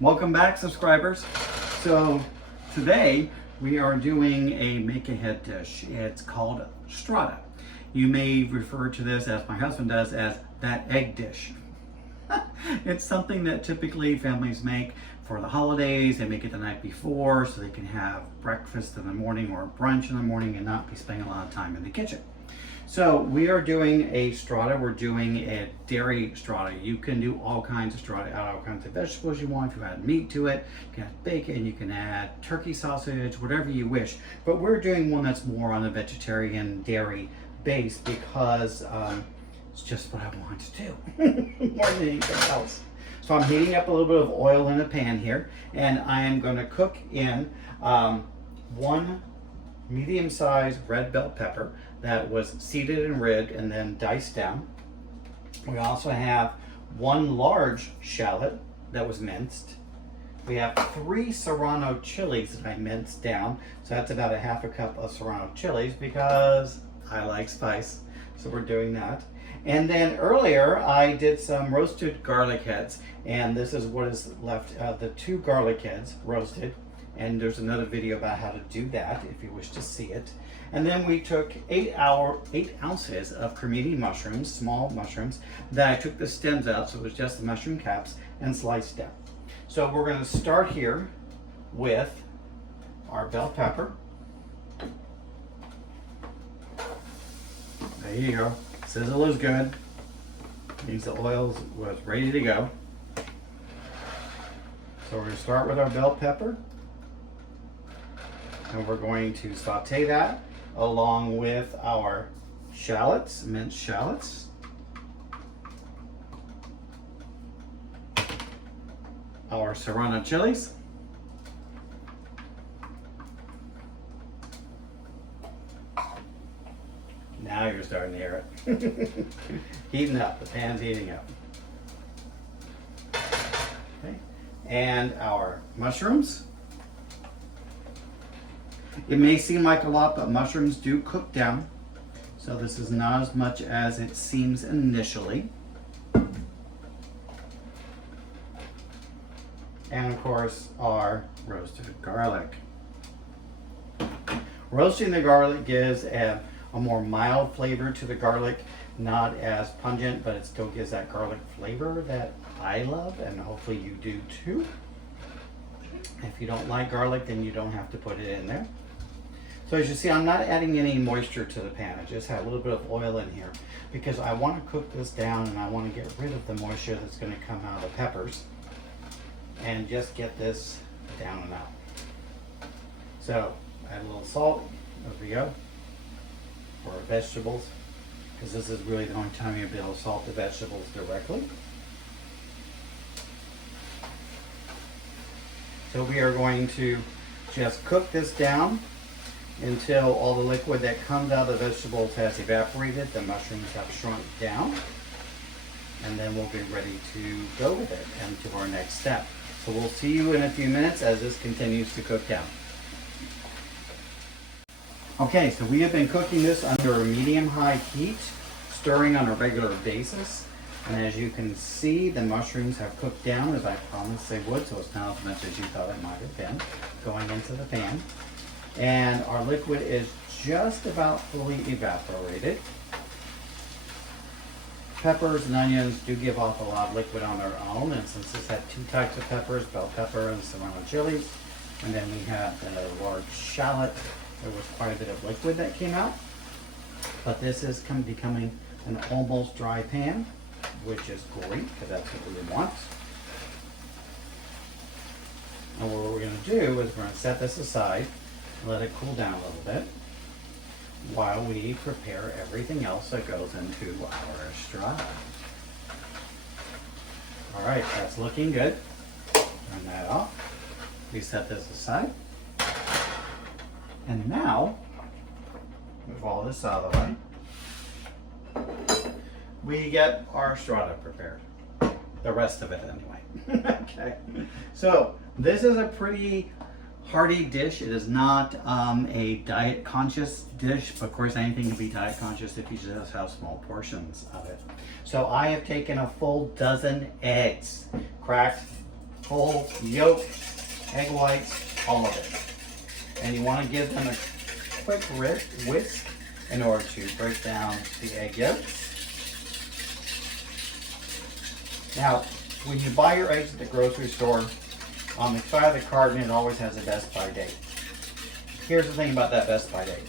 Welcome back, subscribers. So today we are doing a make-ahead dish. It's called Stratta. You may refer to this, as my husband does, as that egg dish. It's something that typically families make for the holidays. They make it the night before so they can have breakfast in the morning or brunch in the morning and not be spending a lot of time in the kitchen. So we are doing a Stratta. We're doing a dairy Stratta. You can do all kinds of Stratta, add all kinds of vegetables you want. If you add meat to it, you can add bacon, you can add turkey sausage, whatever you wish. But we're doing one that's more on the vegetarian dairy base because it's just what I want to do more than anything else. So I'm heating up a little bit of oil in a pan here, and I am going to cook in one medium-sized red bell pepper that was seeded and ribbed and then diced down. We also have one large shallot that was minced. We have 3 serrano chilies that I minced down. So that's about a half a cup of serrano chilies because I like spice. So we're doing that. And then earlier I did some roasted garlic heads, and this is what is left, the 2 garlic heads roasted. And there's another video about how to do that if you wish to see it. And then we took 8 ounces of cremini mushrooms, small mushrooms, that I took the stems out, so it was just the mushroom caps, and sliced down. So we're going to start here with our bell pepper. There you go. Sizzle is good. Means the oil was ready to go. So we're going to start with our bell pepper. And we're going to saute that along with our shallots, minced shallots. Our serrano chilies. Now you're starting to hear it. Heating up, the pan's heating up. Okay. And our mushrooms. It may seem like a lot, but mushrooms do cook down. So this is not as much as it seems initially. And of course, our roasted garlic. Roasting the garlic gives a more mild flavor to the garlic, not as pungent, but it still gives that garlic flavor that I love, and hopefully you do too. If you don't like garlic, then you don't have to put it in there. So as you see, I'm not adding any moisture to the pan. I just have a little bit of oil in here because I want to cook this down and I want to get rid of the moisture that's going to come out of the peppers and just get this down and out. So add a little salt as we go for our vegetables, because this is really the only time you'll be able to salt the vegetables directly. So we are going to just cook this down until all the liquid that comes out of the vegetables has evaporated, the mushrooms have shrunk down, and then we'll be ready to go with it and to our next step. So we'll see you in a few minutes as this continues to cook down. Okay, so we have been cooking this under a medium-high heat, stirring on a regular basis. And as you can see, the mushrooms have cooked down as I promised they would, so it's not as much as you thought it might have been going into the pan. And our liquid is just about fully evaporated. Peppers and onions do give off a lot of liquid on their own, and since this had 2 types of peppers, bell pepper and serrano chilies, and then we had the large shallot, there was quite a bit of liquid that came out. But this is becoming an almost dry pan, which is great because that's what we want. And what we're going to do is we're going to set this aside and let it cool down a little bit while we prepare everything else that goes into our Stratta. All right, that's looking good. Turn that off. We set this aside. And now, move all this out of the way, we get our Stratta prepared. The rest of it anyway. Okay, so this is a pretty hearty dish. It is not a diet conscious dish, but of course anything can be diet conscious if you just have small portions of it. So I have taken a full dozen eggs, cracked whole yolk, egg whites, all of it. And you want to give them a quick whisk in order to break down the egg yolks. Now, when you buy your eggs at the grocery store, on the side of the carton it always has a best by date. Here's the thing about that best by date.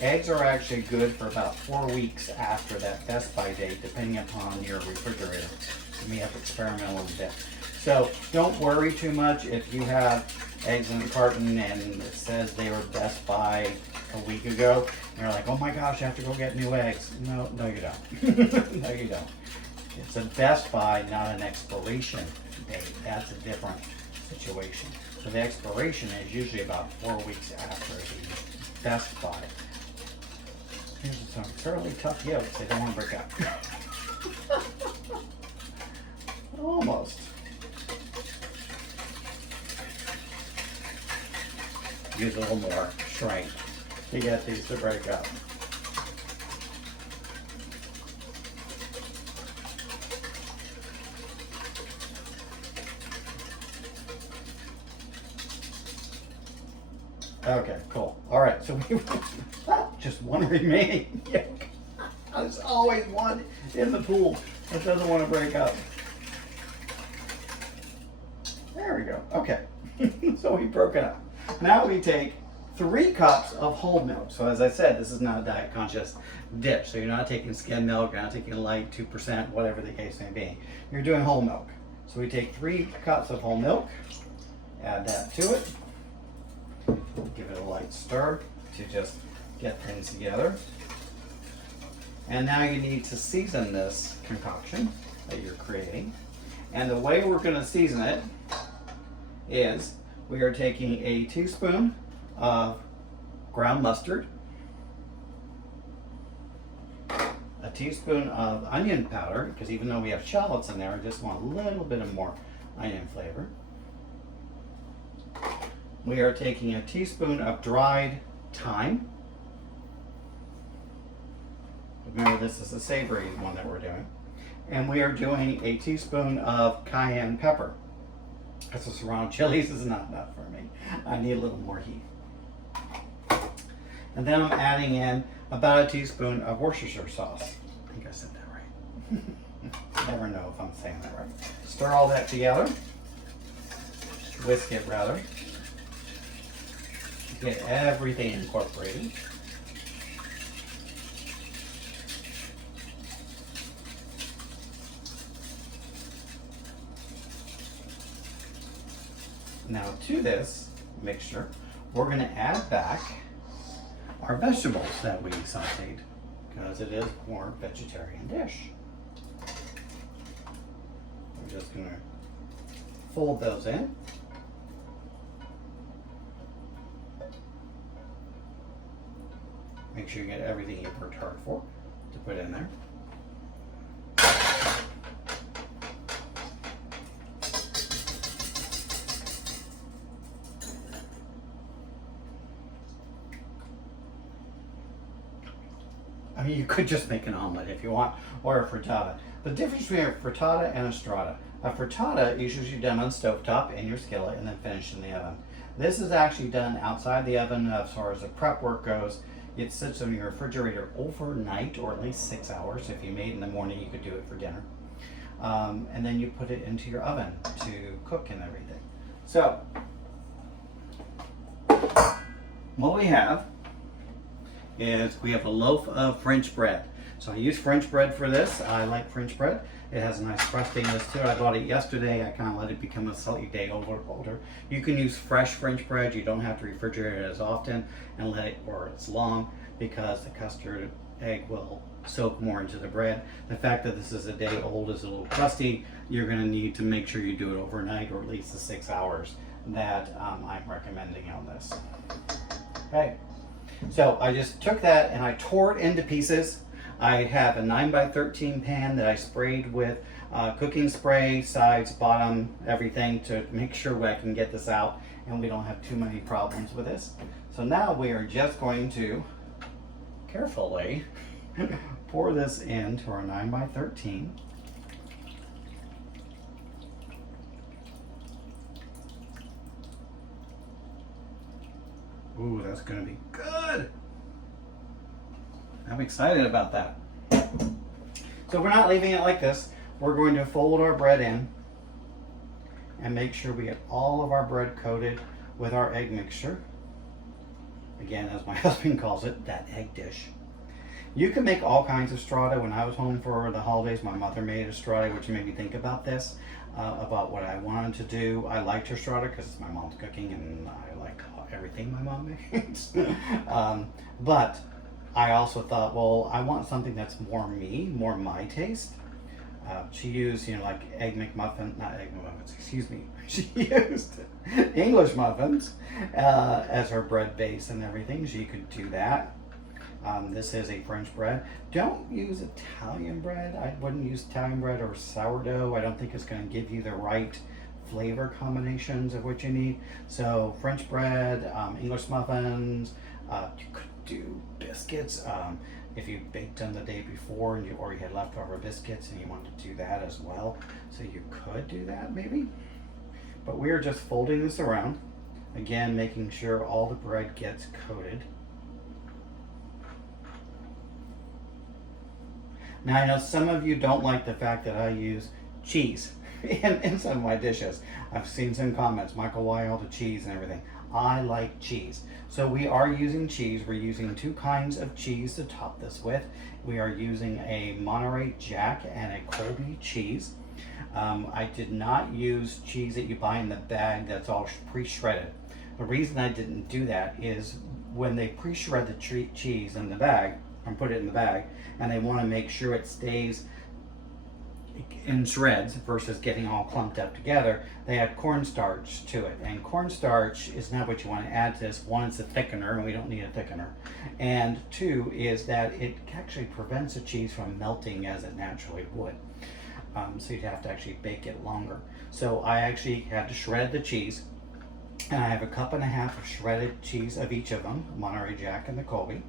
Eggs are actually good for about 4 weeks after that best by date, depending upon your refrigerator. You may have to experiment a little bit. So don't worry too much if you have eggs in the carton and it says they were best by a week ago. And you're like, oh my gosh, I have to go get new eggs. No, you don't. No, you don't. It's a best by, not an expiration date. That's a different situation. So the expiration is usually about 4 weeks after the best by. Here's some fairly tough yolks. They don't want to break up. Almost. Use a little more strength to get these to break up. Okay, cool. All right, so we just one remaining yolk. There's always one in the pool that doesn't want to break up. There we go. Okay, so we broke it up. Now we take 3 cups of whole milk. So as I said, this is not a diet conscious dish. So you're not taking skim milk, you're not taking light 2%, whatever the case may be. You're doing whole milk. So we take 3 cups of whole milk, add that to it. Give it a light stir to just get things together. And now you need to season this concoction that you're creating. And the way we're going to season it is we are taking a teaspoon of ground mustard, a teaspoon of onion powder, because even though we have shallots in there, I just want a little bit of more onion flavor. We are taking a teaspoon of dried thyme. Remember, this is the savory one that we're doing. And we are doing a teaspoon of cayenne pepper. Because the serrano chilies is not enough for me. I need a little more heat. And then I'm adding in about a teaspoon of Worcestershire sauce. I think I said that right. Never know if I'm saying that right. Stir all that together. Whisk it rather. Get everything incorporated. Now to this mixture, we're going to add back our vegetables that we sauteed, because it is a more vegetarian dish. We're just going to fold those in. Make sure you get everything you worked hard for to put in there. I mean, you could just make an omelet if you want, or a frittata. The difference between a frittata and a strata. A frittata is usually done on stovetop in your skillet and then finished in the oven. This is actually done outside the oven as far as the prep work goes. It sits in your refrigerator overnight, or at least 6 hours. If you made it in the morning, you could do it for dinner. And then you put it into your oven to cook and everything. So, what we have is we have a loaf of French bread. So I use French bread for this. I like French bread. It has a nice crustiness to it. I bought it yesterday. I kind of let it become a slightly day older. You can use fresh French bread. You don't have to refrigerate it as often and let it or as long, because the custard egg will soak more into the bread. The fact that this is a day old is a little crusty. You're going to need to make sure you do it overnight, or at least the 6 hours that I'm recommending on this. Okay. So I just took that and I tore it into pieces. I have a 9x13 pan that I sprayed with cooking spray, sides, bottom, everything, to make sure I can get this out and we don't have too many problems with this. So now we are just going to carefully pour this into our 9x13. Ooh, that's gonna be good. I'm excited about that. So we're not leaving it like this. We're going to fold our bread in and make sure we get all of our bread coated with our egg mixture. Again, as my husband calls it, that egg dish. You can make all kinds of strata. When I was home for the holidays, my mother made a strata, which made me think about this, about what I wanted to do. I liked her strata because it's my mom's cooking and I like everything my mom makes. But I also thought, well, I want something that's more me, more my taste. She used, like not egg McMuffins, excuse me. She used English muffins as her bread base and everything. She could do that. This is a French bread. Don't use Italian bread. I wouldn't use Italian bread or sourdough. I don't think it's going to give you the right flavor combinations of what you need. So French bread, English muffins. You could do biscuits. If you baked them the day before or you had leftover biscuits and you wanted to do that as well. So you could do that maybe. But we're just folding this around. Again, making sure all the bread gets coated. Now I know some of you don't like the fact that I use cheese in some of my dishes. I've seen some comments, Michael, why all the cheese and everything? I like cheese. So we are using cheese. We're using 2 kinds of cheese to top this with. We are using a Monterey Jack and a Colby cheese. I did not use cheese that you buy in the bag that's all pre-shredded. The reason I didn't do that is when they pre-shred the cheese in the bag, and put it in the bag, and they want to make sure it stays in shreds versus getting all clumped up together, they add cornstarch to it. And cornstarch is not what you want to add to this. 1, it's a thickener, and we don't need a thickener. And 2 is that it actually prevents the cheese from melting as it naturally would. So you'd have to actually bake it longer. So I actually had to shred the cheese, and I have 1.5 cups of shredded cheese of each of them, Monterey Jack and the Colby,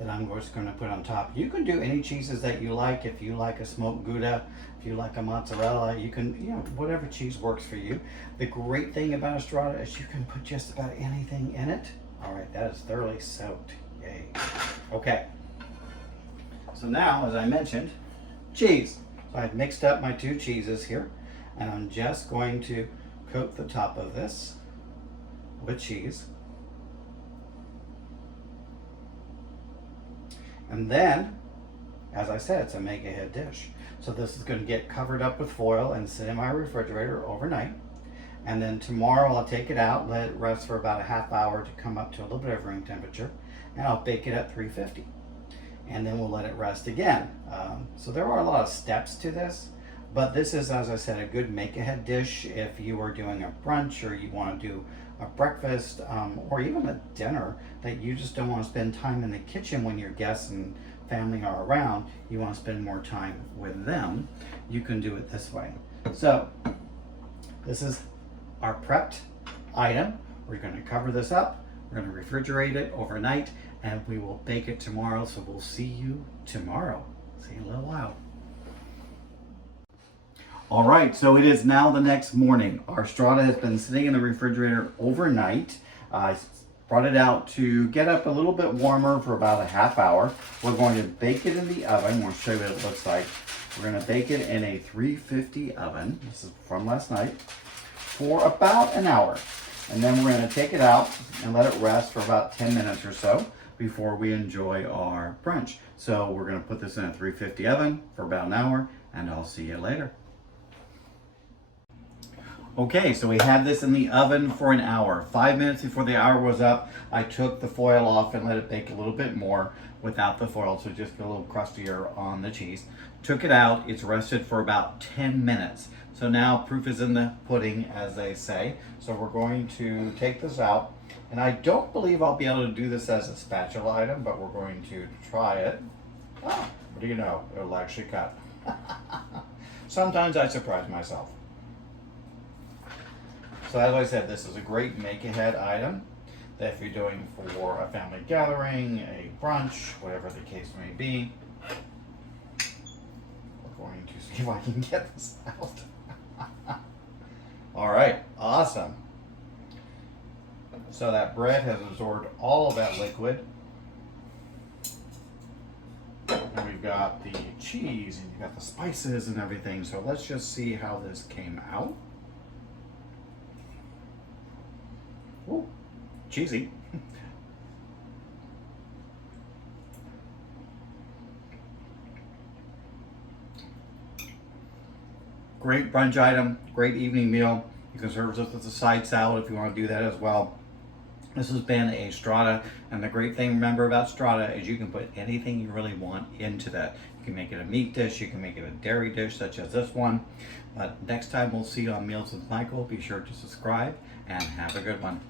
that I'm just going to put on top. You can do any cheeses that you like. If you like a smoked Gouda, if you like a mozzarella, you can, whatever cheese works for you. The great thing about a strata is you can put just about anything in it. All right, that is thoroughly soaked. Yay. Okay. So now, as I mentioned, cheese. So I've mixed up my 2 cheeses here, and I'm just going to coat the top of this with cheese. And then, as I said, it's a make-ahead dish. So this is going to get covered up with foil and sit in my refrigerator overnight. And then tomorrow I'll take it out, let it rest for about a half hour to come up to a little bit of room temperature, and I'll bake it at 350. And then we'll let it rest again. So there are a lot of steps to this, but this is, as I said, a good make-ahead dish if you are doing a brunch or you want to do a breakfast or even a dinner that you just don't want to spend time in the kitchen when your guests and family are around. You want to spend more time with them. You can do it this way. So this is our prepped item. We're going to cover this up. We're going to refrigerate it overnight, and we will bake it tomorrow. So we'll see you tomorrow. See you in a little while. All right, so it is now the next morning. Our strata has been sitting in the refrigerator overnight. I brought it out to get up a little bit warmer for about a half hour. We're going to bake it in the oven. We'll show you what it looks like. We're going to bake it in a 350 oven. This is from last night for about an hour. And then we're going to take it out and let it rest for about 10 minutes or so before we enjoy our brunch. So we're going to put this in a 350 oven for about an hour, and I'll see you later. Okay, so we had this in the oven for an hour. 5 minutes before the hour was up, I took the foil off and let it bake a little bit more without the foil, so just a little crustier on the cheese. Took it out, it's rested for about 10 minutes. So now proof is in the pudding, as they say. So we're going to take this out, and I don't believe I'll be able to do this as a spatula item, but we're going to try it. Ah, what do you know, it'll actually cut. Sometimes I surprise myself. So as I said, this is a great make-ahead item that if you're doing for a family gathering, a brunch, whatever the case may be. We're going to see if I can get this out. All right, awesome. So that bread has absorbed all of that liquid. And we've got the cheese and you've got the spices and everything. So let's just see how this came out. Ooh, cheesy. Great brunch item, great evening meal. You can serve this with a side salad if you want to do that as well. This has been a Stratta, and the great thing, remember about Stratta, is you can put anything you really want into that. You can make it a meat dish, you can make it a dairy dish, such as this one. But next time we'll see you on Meals with Michael. Be sure to subscribe, and have a good one.